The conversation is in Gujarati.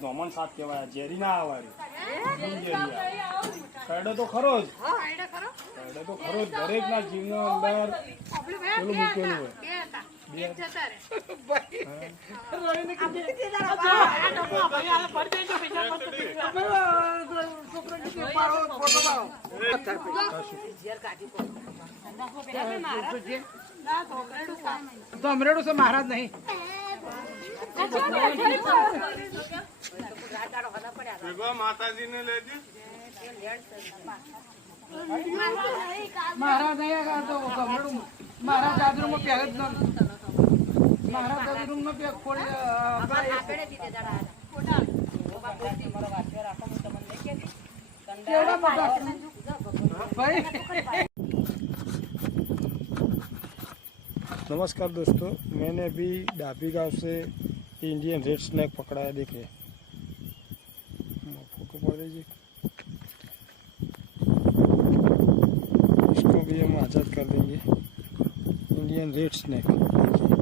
ધોમણ સાત કેવાય ઝેરી ના આવે કરડો તો ખરો જ દરેક ના જીવનો અંદર પેલું મૂકેલું હોય ધમરેડું છે મહારાજ નહીં માતાજી ને લેજે મહારાજ નહીં ધમરેડું મહારાજ જાદરૂમ માં પહેરે જ ન મહારાજ જાદરૂમ માં ખોલી नमस्कार दोस्तों, मैंने अभी डाबी गांव से इंडियन रेड स्नैक पकड़ाया। देखिए फोटो पड़ लीजिए, इसको भी हम आज़ाद कर देंगे। इंडियन रेड स्नैक देखिए।